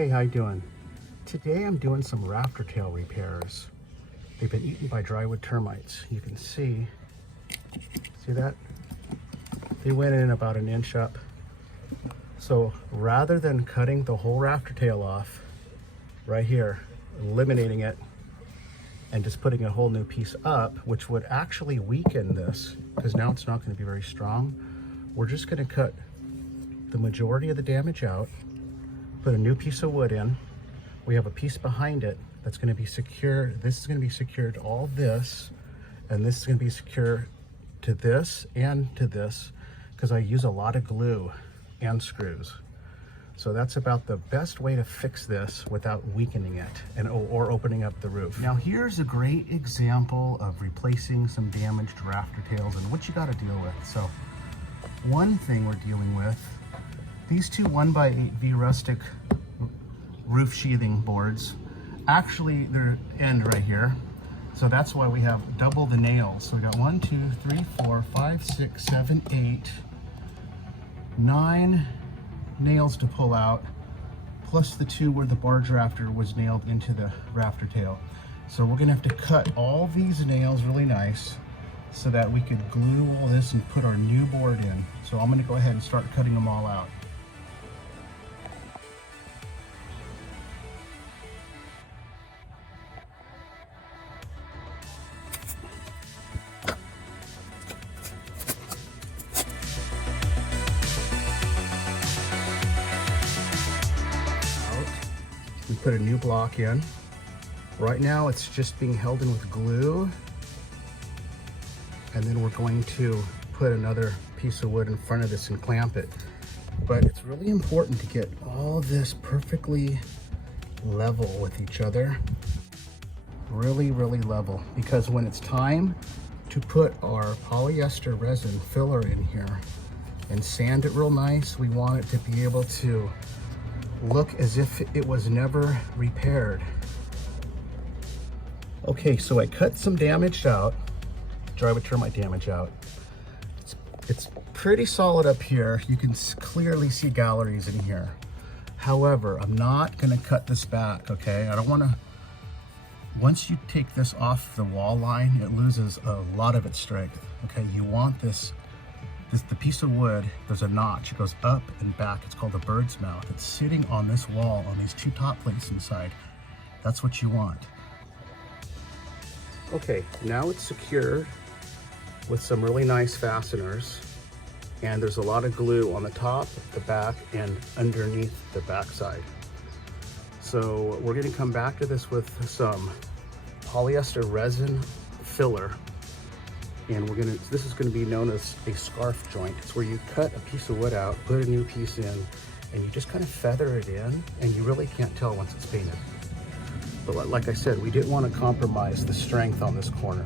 Hey, how you doing? Today I'm doing some rafter tail repairs. They've been eaten by drywood termites. You can see that? They went in about an inch up. So rather than cutting the whole rafter tail off right here, eliminating it, and just putting a whole new piece up, which would actually weaken this, because now it's not going to be very strong, we're just going to cut the majority of the damage out, put a new piece of wood in. We have a piece behind it that's going to be secure. This is going to be secured to all this, and this is going to be secure to this and to this, because I use a lot of glue and screws. So that's about the best way to fix this without weakening it or opening up the roof. Now here's a great example of replacing some damaged rafter tails and what you got to deal with. So one thing we're dealing with, these two 1x8V rustic roof sheathing boards, actually they're end right here. So that's why we have double the nails. So we got 1, 2, 3, 4, 5, 6, 7, 8, 9 nails to pull out, plus the two where the barge rafter was nailed into the rafter tail. So we're gonna have to cut all these nails really nice so that we could glue all this and put our new board in. So I'm gonna go ahead and start cutting them all out. We put a new block in. Right now it's just being held in with glue, and then we're going to put another piece of wood in front of this and clamp it. But it's really important to get all this perfectly level with each other. Really, really level, because when it's time to put our polyester resin filler in here and sand it real nice, we want it to be able to look as if it was never repaired. Okay, so I cut some damage out, drywood termite damage out. It's pretty solid up here. You can clearly see galleries in here. However, I'm not gonna cut this back, okay? I don't wanna, once you take this off the wall line, it loses a lot of its strength, okay? You want the piece of wood, there's a notch, it goes up and back. It's called a bird's mouth. It's sitting on this wall on these two top plates inside. That's what you want. Okay, now it's secured with some really nice fasteners, and there's a lot of glue on the top, the back, and underneath the backside. So we're gonna come back to this with some polyester resin filler. And this is gonna be known as a scarf joint. It's where you cut a piece of wood out, put a new piece in, and you just kind of feather it in, and you really can't tell once it's painted. But like I said, we didn't want to compromise the strength on this corner.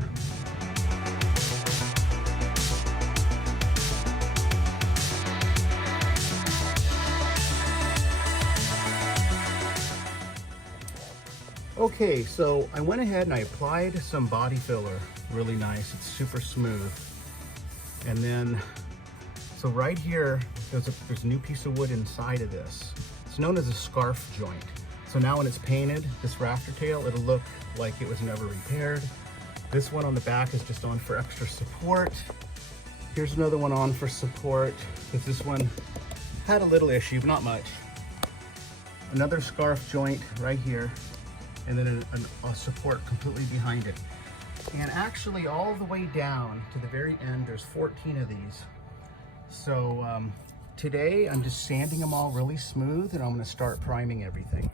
Okay, so I went ahead and I applied some body filler, really nice. It's super smooth. And then, so right here, there's a new piece of wood inside of this. It's known as a scarf joint. So now when it's painted, this rafter tail, it'll look like it was never repaired. This one on the back is just on for extra support. Here's another one on for support, because this one had a little issue, but not much. Another scarf joint right here, and then a support completely behind it. And actually all the way down to the very end, there's 14 of these. So today I'm just sanding them all really smooth, and I'm gonna start priming everything.